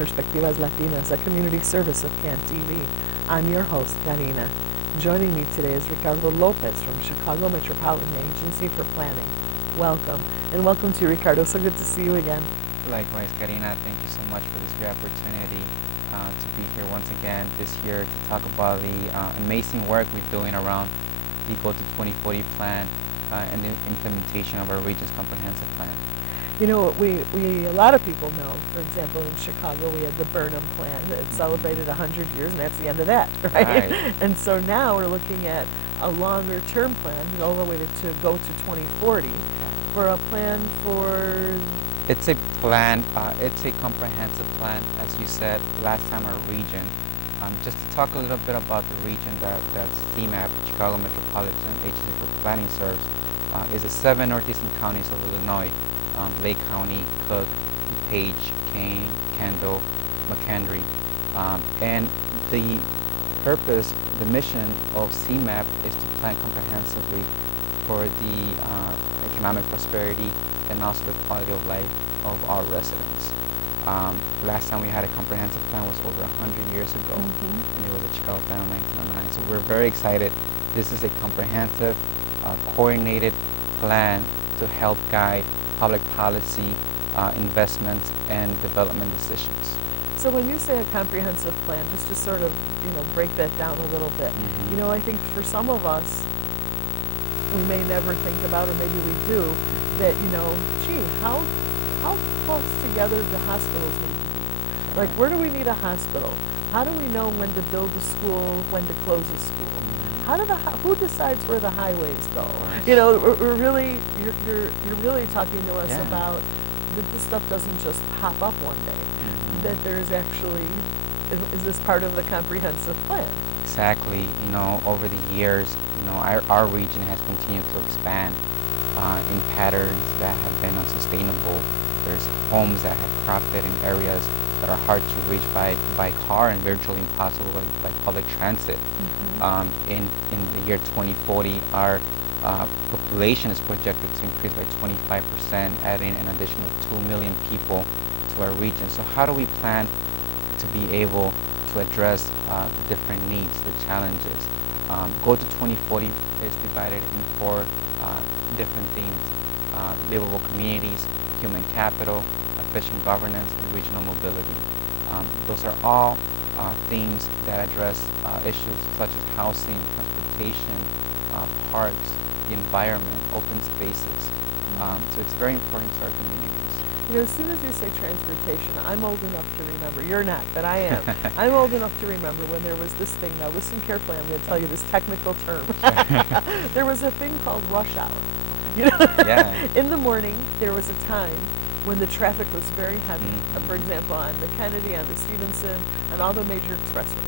Perspectivas Latinas, a community service of CAN TV. I'm your host, Karina. Joining me today is Ricardo Lopez from Chicago Metropolitan Agency for Planning. Welcome, and welcome to you, Ricardo. So good to see you again. Likewise, Karina, thank you so much for this great opportunity to be here once again this year to talk about the amazing work we're doing around the Go to 2040 plan and the implementation of our region's comprehensive plan. You know, we a lot of people know, for example, in Chicago, we had the Burnham Plan that celebrated 100 years, and that's the end of that, right? And so now we're looking at a longer-term plan, all the way to go to 2040, for a plan for... It's a plan, it's a comprehensive plan, as you said last time, our region. Just to talk a little bit about the region that CMAP, Chicago Metropolitan Agency for Planning, serves, is the 7 northeastern counties of Illinois: Lake County, Cook, DuPage, Kane, Kendall, McHenry. And the purpose, the mission of CMAP is to plan comprehensively for the economic prosperity and also the quality of life of our residents. Last time we had a comprehensive plan was over 100 years ago, and it was a Chicago Plan of 1909. So we're very excited. This is a comprehensive, coordinated plan to help guide public policy, investments, and development decisions. So when you say a comprehensive plan, just to sort of, break that down a little bit, I think for some of us, we may never think about, or maybe we do, that, gee, how close together do hospitals need to be? Like, where do we need a hospital? How do we know when to build a school, when to close a school? Who decides where the highways go? We're really, you're really talking to us about that this stuff doesn't just pop up one day. That there's actually, is this part of the comprehensive plan? Exactly. Over the years, our region has continued to expand in patterns that have been unsustainable. There's homes that have cropped in areas that are hard to reach by car and virtually impossible by public transit. In the year 2040, our population is projected to increase by 25%, adding an additional 2 million people to our region. So how do we plan to be able to address the different needs, the challenges? Go to 2040 is divided in 4 different themes: livable communities, human capital, efficient governance, and regional mobility. Those are all themes that address issues such as housing, transportation, parks, the environment, open spaces. So it's very important to our communities. As soon as you say transportation, I'm old enough to remember. You're not, but I am. I'm old enough to remember when there was this thing. Now listen carefully. I'm going to tell you this technical term. There was a thing called rush hour. In the morning, there was a time when the traffic was very heavy. For example, on the Kennedy, on the Stevenson, and all the major expressways.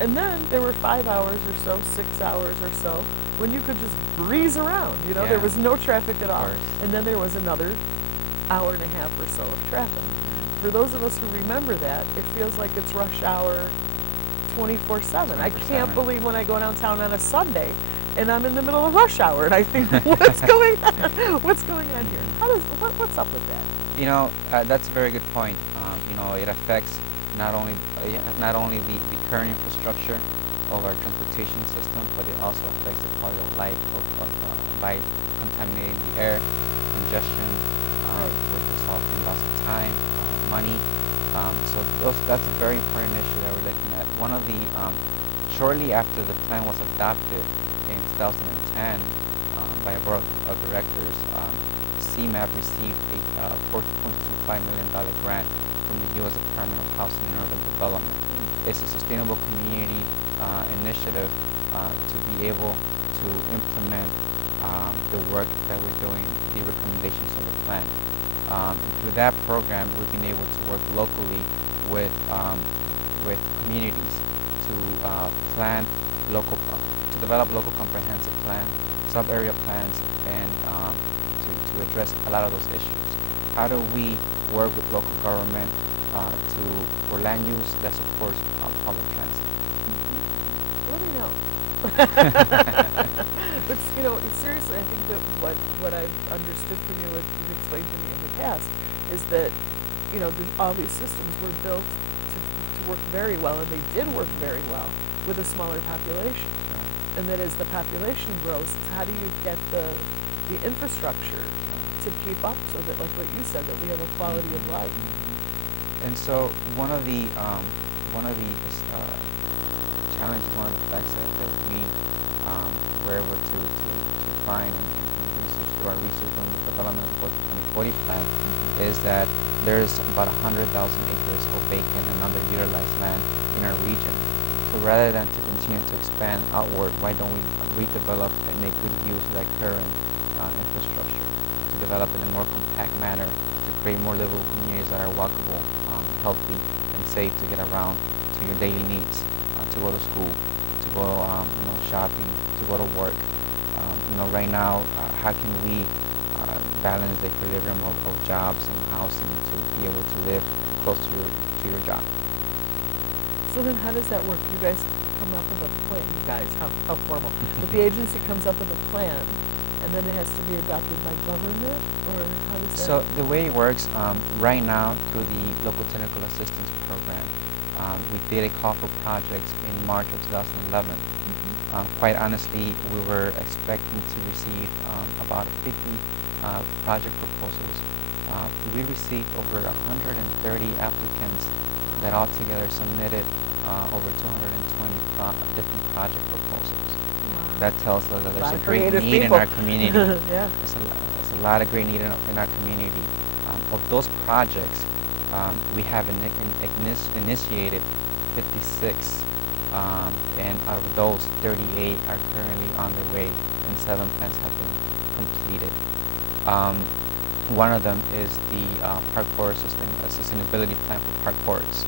And then there were 5 hours or so, 6 hours or so, when you could just breeze around. There was no traffic at all. And then there was another hour and a half or so of traffic. For those of us who remember that, it feels like it's rush hour 24/7. I can't believe when I go downtown on a Sunday and I'm in the middle of rush hour and I think, what's going on? What's going on here? What's up with that? That's a very good point. It affects not only the current infrastructure of our transportation system, but it also affects the quality of life by contaminating the air, congestion, with resulting loss of time, money. So that's a very important issue that we're looking at. One of the, shortly after the plan was adopted in 2010 by a board of directors, CMAP received a $4.25 million grant from the U.S. Department of Housing and Urban Development. It's a sustainable community initiative to be able to implement the work that we're doing, the recommendations of the plan. And through that program, we've been able to work locally with communities to plan to develop local comprehensive plans, sub-area plans, and to address a lot of those issues. How do we work with local government for land use that supports public transit? What do you know? But seriously, I think that what I've understood from you, what you've explained to me in the past, is that all these systems were built work very well, and they did work very well with a smaller population. Sure. And then as the population grows, it's how do you get the infrastructure to keep up so that, like what you said, that we have a quality of life. And so one of the challenges, one of the facts that we were able to find and research through our research on the development of the Vote 2040 plan is that there's about 100,000 acres of vacant and underutilized land in our region. So rather than to continue to expand outward, why don't we redevelop and make good use of that current infrastructure to develop in a more compact manner to create more livable communities that are walkable, healthy, and safe to get around to your daily needs, to go to school, to go shopping, to go to work. Right now, how can we balance the equilibrium of jobs and housing to be able to live close to your job? So then how does that work? You guys come up with a plan. You guys, how formal. But the agency comes up with a plan, and then it has to be adopted by government, or how does that? So the way it works right now through the local technical assistance program, we did a call for projects in March of 2011. Quite honestly, we were expecting to receive about 50 project proposals. We received over 130 applicants that altogether submitted over 220 different project proposals. Wow. That tells us that there's a great creative need people. in our community. Yeah. There's a lot of great need in our community. Of those projects, we have initiated 56, and out of those, 38 are currently on their way, and 7 plans have been completed. One of them is the Park Forest Sustainability Plan for Park Forests.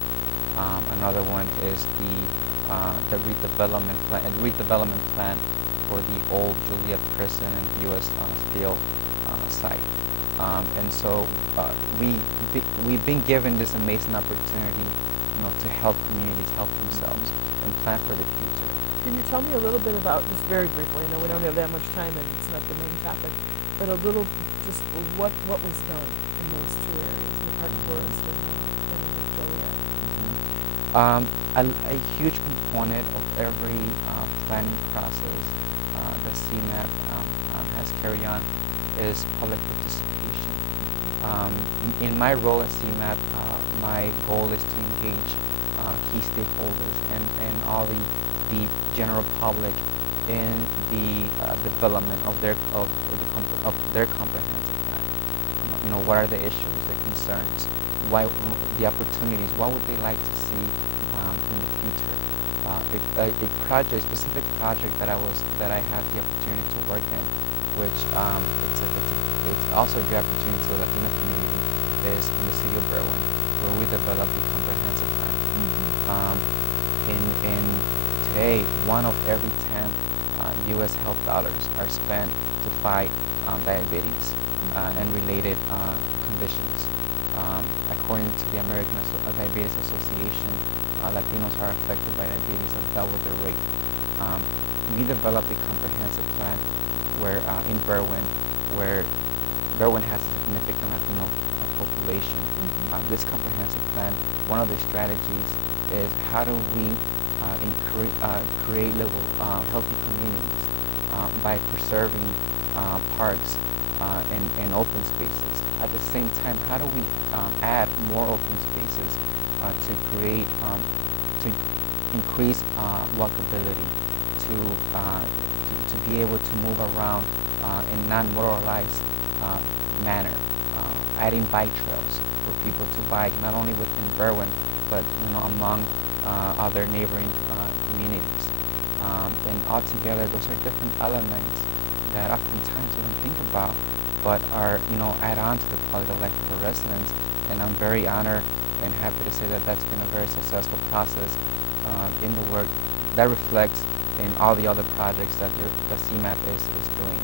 Another one is the redevelopment plan for the old Juliet Prison and U.S. Steel site. And so we've been given this amazing opportunity, to help communities help themselves and plan for the future. Can you tell me a little bit about, just very briefly, I know we don't have that much time and it's not the main topic, but a little, just what was done in those two areas, the Park Forest and the Joliet? A huge component of every planning process that CMAP has carried on is public participation. In my role at CMAP, my goal is to engage key stakeholders and all the general public in the development of their comprehensive plan. What are the issues, the concerns, why the opportunities, what would they like to see in the future? A specific project that I had the opportunity to work in, which it's also a great opportunity to the Latino community, is in the city of Berwyn, where we developed a comprehensive plan. In today, 1 of every 10 U.S. health dollars are spent to fight diabetes and related conditions. According to the American Diabetes Association, Latinos are affected by diabetes at double their rate. We developed a comprehensive plan where in Berwyn, where Berwyn has a significant Latino population. This comprehensive plan, one of the strategies is how do we create livable, healthy communities by preserving parks and open spaces. At the same time, how do we add more open spaces to increase walkability, to be able to move around in non-motorized manner, adding bike trails for people to bike not only within Berwyn but among other neighboring communities. And altogether, those are different elements that oftentimes we don't think about, but are add on to the quality of life of our residents. And I'm very honored and happy to say that that's been a very successful process in the work that reflects in all the other projects that the CMAP is doing.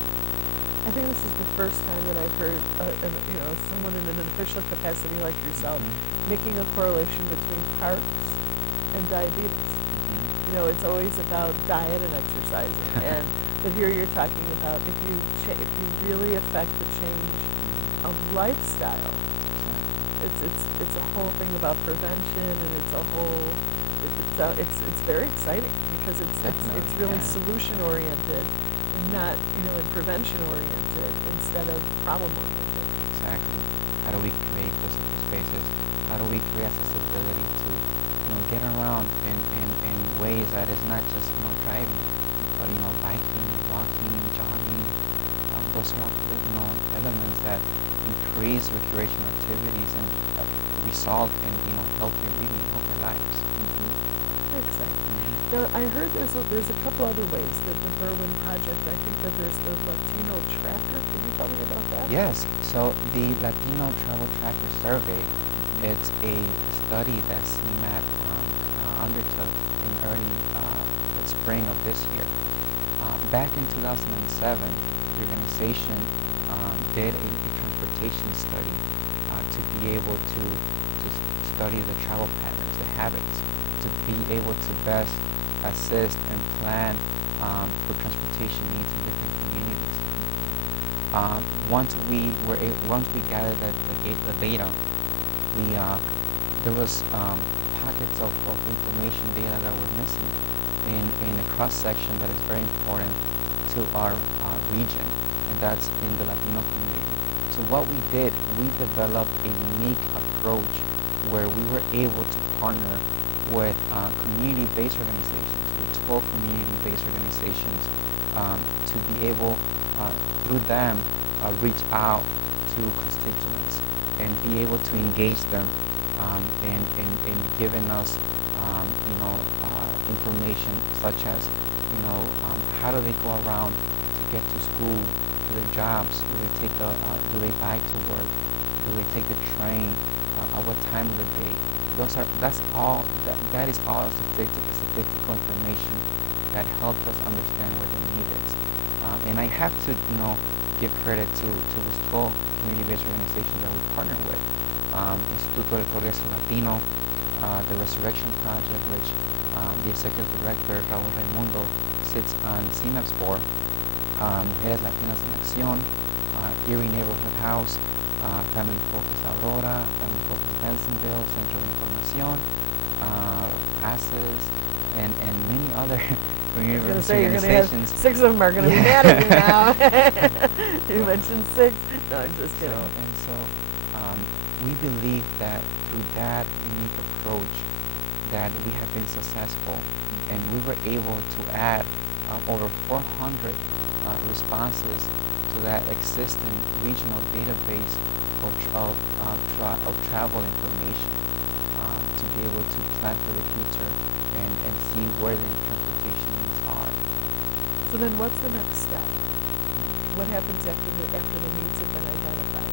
I think this is the first time that I've heard, someone in an official capacity like yourself making a correlation between parks and diabetes. It's always about diet and exercising, but here you're talking about if you really affect the change of lifestyle, it's a whole thing about prevention, and it's very exciting because Definitely, it's really yeah. solution oriented and not and prevention oriented instead of problem oriented. Exactly. How do we create physical spaces? How do we create accessibility to, get around in ways that is not just, driving, but, biking, walking, jogging. Those are, elements that increase recreational activities and result in, healthier living, healthier lives. Very exciting. Hmm. Now, I heard there's a couple other ways that the Berwyn project. I think that there's the Latino tracker. Can you tell me about that? Yes, so the Latino Travel Tracker Survey, it's a study that CMAP undertook in early spring of this year. Back in 2007, the organization did a transportation study to be able to study the travel patterns, the habits, to be able to best assist and plan for transportation needs in different communities. Once we gathered the data, we there was pockets of information data that were missing in a cross section that is very important to our region, and that's in the Latino community. So what we did, we developed a unique approach where we were able to partner with community-based organizations, with 12 community-based organizations, to be able, through them, reach out to constituents and be able to engage them in giving us, information such as, how do they go around to get to school, to their jobs? Do they bike to work? Do they take the train? At what time of the day? That is all statistical information that helped us understand where the need is. And I have to, give credit to those 12 community-based organizations that we partner with. Instituto del Progreso Latino, the Resurrection Project, which the executive director, Raúl Raimundo, sits on CMAP's board, Mujeres Latinas en Acción, Erie Neighborhood House, Family Focus Aurora, Family Focus Bensonville, Centro de Información, ACES, and many other community organizations. 6 of them are going to be mad at you now. You mentioned 6. No, I'm just kidding. We believe that through that unique approach that we have been successful, and we were able to add over 400 responses to that existing regional database of travel information, to be able to plan for the future and see where the transportation needs are. So then what's the next step? What happens after the needs have been identified?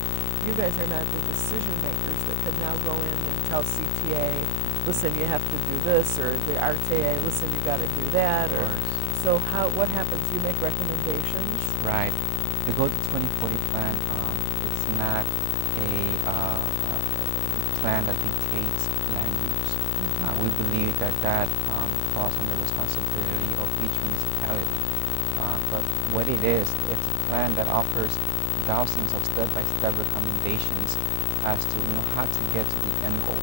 You guys are not the decision makers that can now go in and tell CTA, listen, you have to do this, or the RTA, listen, you got to do that. Or so what happens? You make recommendations? Right. The Go to 2040 plan, it's not a plan that dictates land use. We believe that falls on the responsibility of each municipality. But what it is, it's a plan that offers thousands of step-by-step recommendations as to how to get to the end goal.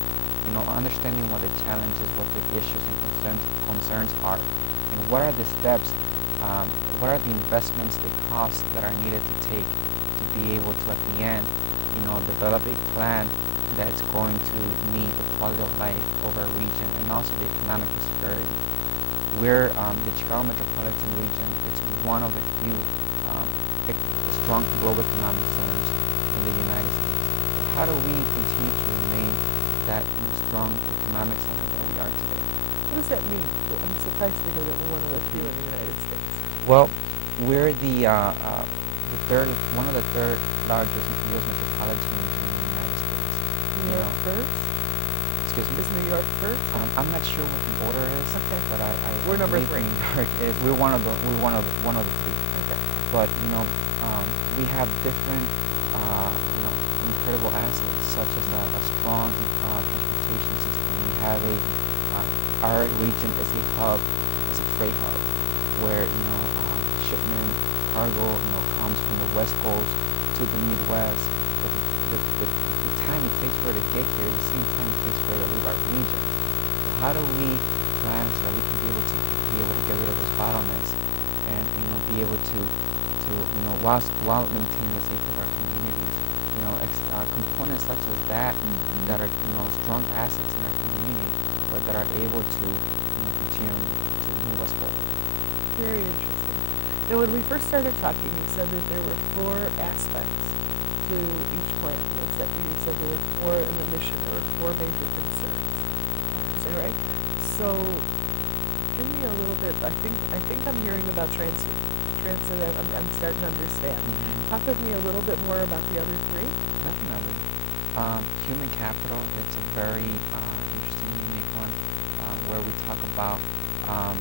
Understanding what the challenges, what the issues and concerns are, and what are the steps, what are the investments, the costs that are needed to take to be able to, at the end, develop a plan that's going to meet the quality of life of our region and also the economic prosperity. We're the Chicago metropolitan region. It's one of the few strong global economic centers in the United States. So how do we continue to remain that strong economic center that we are today? What does that mean? I'm surprised to hear that we're one of the few in the United States. Well, we're one of the third largest U.S. metropolitan region in the United States. New York first? Excuse me? Is New York first? I'm not sure what the order is. Okay. But we're number 3. New York we're one of the 3. Okay. But we have different incredible assets, such as a strong transportation system. We have our region is a hub, is a freight hub, where shipment cargo comes from the West Coast to the Midwest. But the time time it takes for her to get here, the same time it takes for her to leave our region. So how do we plan so that we can be able to get rid of those bottlenecks and be able to while maintaining the safety of our communities, components such as that that are strong assets in our community, but that are able to continue to move us forward. Very interesting. Now, when we first started talking, you said that there were 4 aspects to each plan. You said there were 4 in the mission. There were 4 major concerns. Is that right? So, give me a little bit. I think I'm hearing about transit. I'm starting to understand. Talk with me a little bit more about the other 3. Definitely. Human capital, it's a very interesting, unique one, where we talk about, how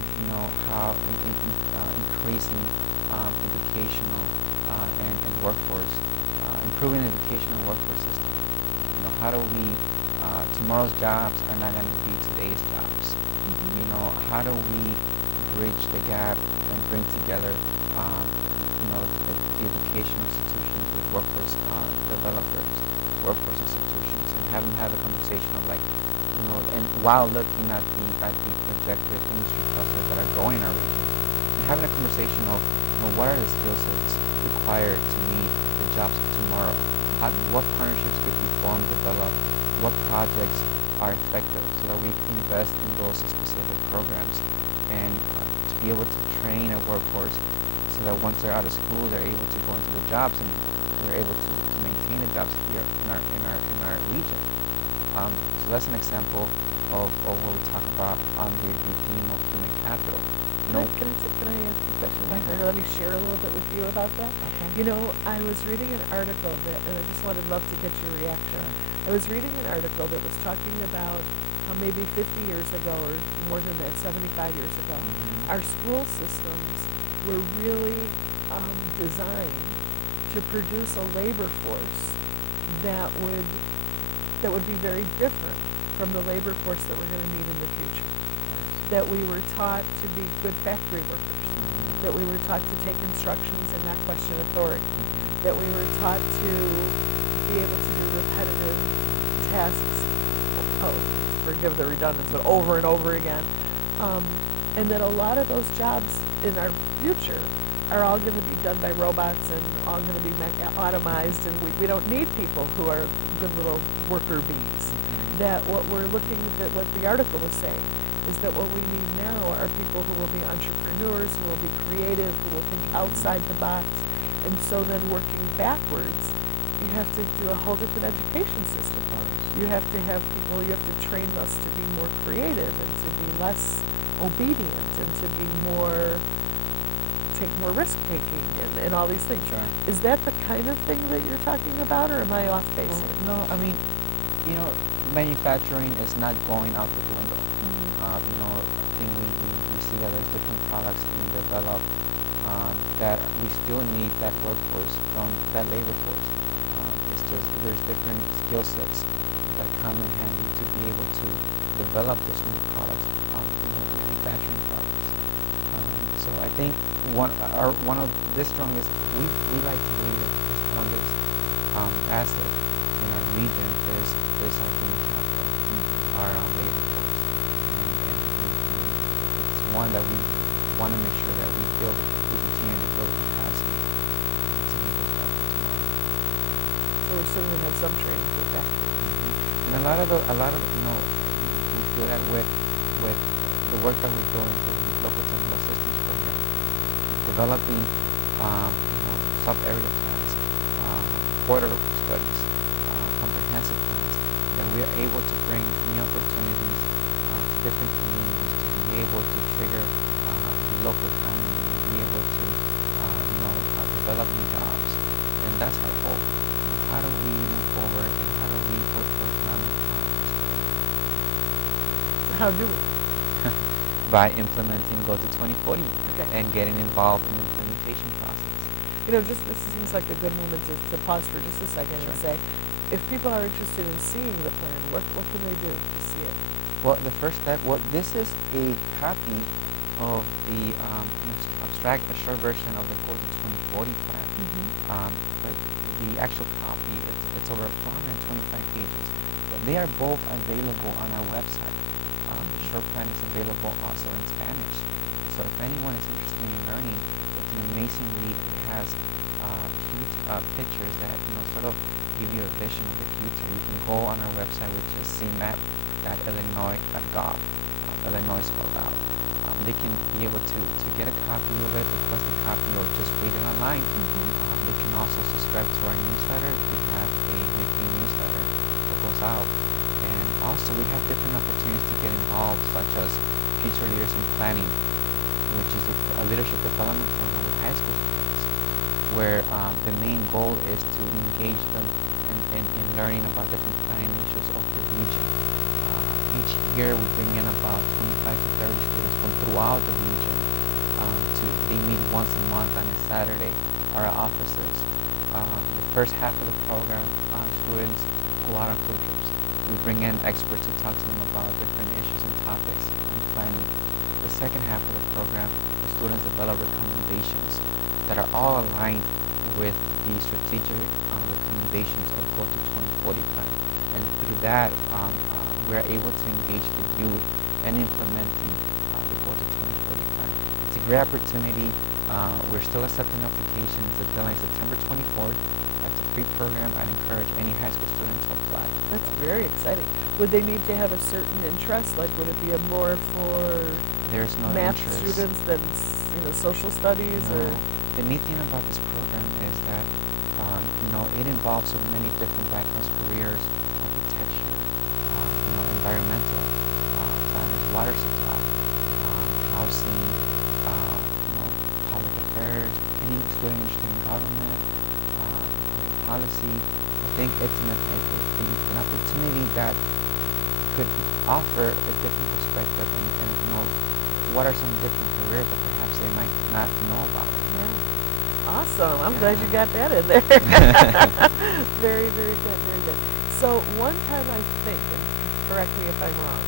increasing educational and workforce, improving educational workforce system. How do we, tomorrow's jobs are not going to be today's jobs. How do we bridge the gap and bring together, the educational institutions with workforce developers, workforce institutions, and have them have a conversation of and while looking at the projected industry clusters that are growing in our region, and having a conversation of what are the skill sets required to meet the jobs of tomorrow, what partnerships could we form, develop, what projects are effective so that we can invest in those specific programs and to be able to train a workforce so that once they're out of school, they're able to go into the jobs and they're able to maintain the jobs here in our region. So that's an example of what we talk about under the theme of human capital. Can I ask you a question about that? Or let me share a little bit with you about that. Okay. I was reading an article and I just wanted love to get your reaction. I was reading an article that was talking about how maybe 50 years ago, or more than that, 75 years ago, our school systems were really designed to produce a labor force that would be very different from the labor force that we're going to need in the future. That we were taught to be good factory workers, that we were taught to take instructions and not question authority, that we were taught to be able to do repetitive tasks, forgive the redundancy, but over and over again, and that a lot of those jobs in our future are all going to be done by robots and all going to be automized, and we don't need people who are good little worker bees. That what the article was saying is that what we need now are people who will be entrepreneurs, who will be creative, who will think outside the box. And so then working backwards, you have to do a whole different education system. You have to have people, you have to train us to be more creative and to be less obedient and to be take more risk taking and all these things. Sure. Is that the kind of thing that you're talking about, or am I off base here? No, I mean, manufacturing is not going out the window. I think we see that there's different products being developed that we still need that workforce from that labor force. It's just there's different skill sets that come in handy to be able to develop those new products, manufacturing products. So I think one of the strongest, we like to believe that the strongest asset in our region is our human capital, our labor force, and it's one that we want to make sure that we continue to build capacity to meet those jobs tomorrow. So we certainly have some training for factories. And a lot of we feel that with the work that we're doing for the local technical assistance program, developing sub-area plans, corridor studies, comprehensive plans, that we are able to bring new opportunities to different communities to be able to trigger the local economy and be able to develop new jobs. And that's our hope. How do we move forward and how do we work for economic prosperity? How do we? By implementing Go to 2040 and getting involved in the implementation process. This seems like a good moment to pause for just a second and say, if people are interested in seeing the plan, what can they do to see it? Well, the first step, this is a copy of the a short version of the Go to 2040 plan. But the actual copy, it's over 425 pages. they are both available on our website. The short plan is available also in Spanish. So if anyone is interested in learning, it's an amazing read. It has cute pictures that sort of give you a vision of the future. You can go on our website, which is cmap.illinois.gov. Illinois spelled out. They can be able to get a copy of it, request a copy, or just read it online. They can also subscribe to our newsletter. We have a weekly newsletter that goes out. And also we have different opportunities to get involved, such as Future Leaders in Planning, which is a leadership development program with high school students, where the main goal is to engage them in learning about different planning issues of the region. Each year we bring in about 25 to 30 students from throughout the region. They meet once a month on a Saturday at our offices. The first half of the program, students go out on field trips. We bring in experts to talk to them about different issues and topics and planning. The second half of the program, the students develop recommendations that are all aligned with the strategic recommendations of Go to 2040 plan. And through that, we're able to engage the youth and implementing the Go to 2040 plan. It's a great opportunity. We're still accepting applications. The deadline is September 24th. That's a free program. I'd encourage any high school student to apply. That's very exciting. Would they need to have a certain interest? Like, would it be more for There's no math interest. students than social studies? No. Or The neat thing about this program is that it involves so many different backgrounds, careers, architecture, environmental planners, water supply, housing, public affairs, any student interested in government, public policy. I think it's an opportunity that could offer a different perspective and what are some different careers that perhaps they might not know about. awesome! I'm glad you got that in there. Very, very good, very good. So one time I think, and correct me if I'm wrong,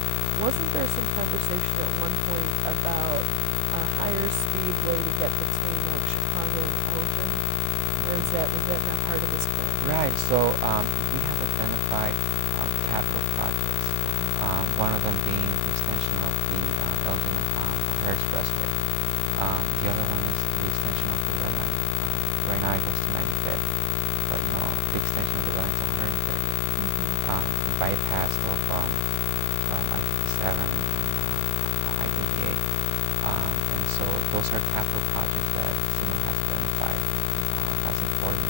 wasn't there some conversation at one point about a higher speed way to get between like Chicago and Elgin? Or was that not part of this plan? Right. So we have identified capital projects. One of them being the extension of the Elgin O'Hare Expressway. The other one is the extension of the red line. Right now it goes to 95th, but the extension of the red line is 130th. The bypass of I-57 and I-88. And so those are capital projects that CMAP has identified as important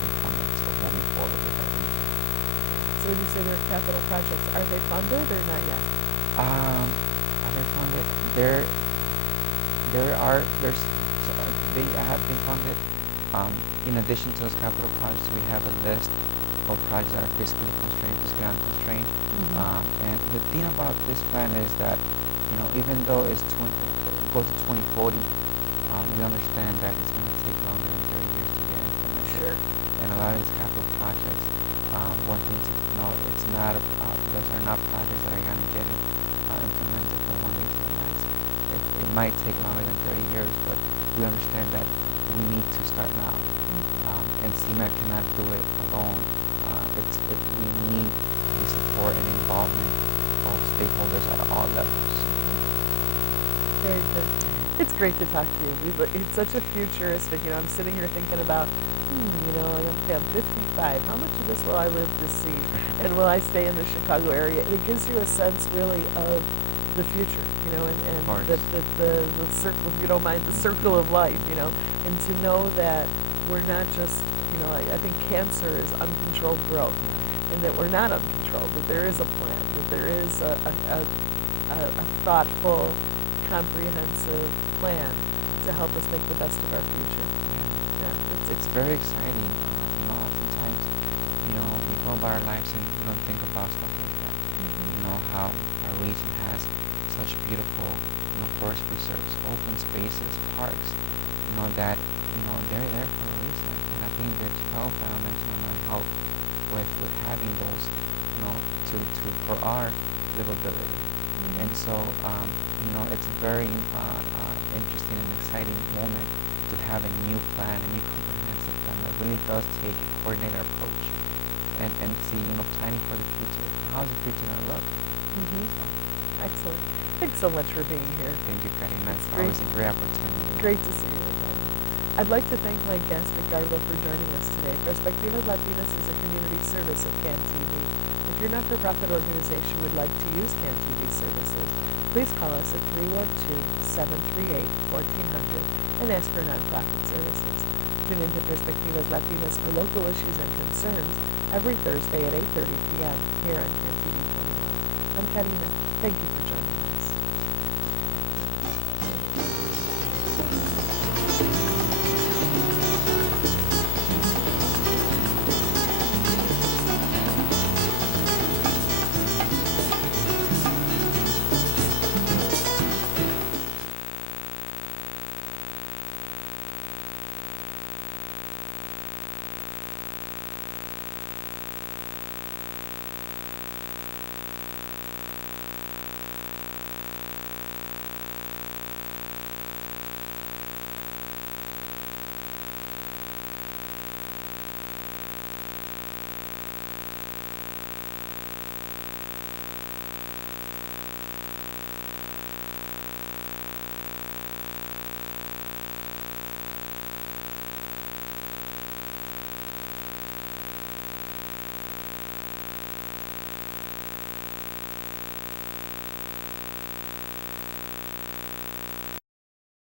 components of moving forward with that region. So when you say they're capital projects, are they funded or not yet? Are they funded? They have been funded. In addition to those capital projects, we have a list of projects that are fiscally unconstrained. And the thing about this plan is that, even though it goes to 2040, we understand that it's going to take longer than 30 years to get implemented. Sure. And a lot of these capital projects, one thing to know, those are not projects that are going to get implemented from one day to the next. It might take longer than 30 years, but we understand that we need to start now. And CMAP cannot do it alone. We need the support and involvement of stakeholders at all levels. Very good. It's great to talk to you. It's such a futuristic, I'm sitting here thinking about, I'm 55. How much of this will I live to see? And will I stay in the Chicago area? And it gives you a sense really of the future, and the circle, if you don't mind, the circle of life, and to know that we're not just, I think cancer is uncontrolled growth, and that we're not uncontrolled, that there is a plan, that there is a thoughtful, comprehensive plan to help us make the best of our future. Yeah, it's very exciting. Oftentimes, we go about our lives and we don't think about stuff like that. How our region has such beautiful, forest reserves, open spaces, parks, that, they're there for a reason. And I think the Chicago plan I mentioned are going to help with having those, for our livability. And so, it's a very interesting and exciting moment to have a new plan, a new comprehensive plan that really does take a coordinated approach and see, planning for the future. how's your future gonna look? Mm-hmm. So, Excellent. Thanks so much for being here. thank you, Karina. It's Great. always a great opportunity. Great to see you again. I'd like to thank my guest, Ricardo, for joining us today. Perspectivas Latinas is a community service of CAN TV. If your not-for-profit organization would like to use CAN TV services, please call us at 312-738-1400 and ask for nonprofit services. Tune into Perspectivas Latinas for local issues and concerns every Thursday at 8:30 p.m. here on CAN TV 21. I'm Karina. Thank you.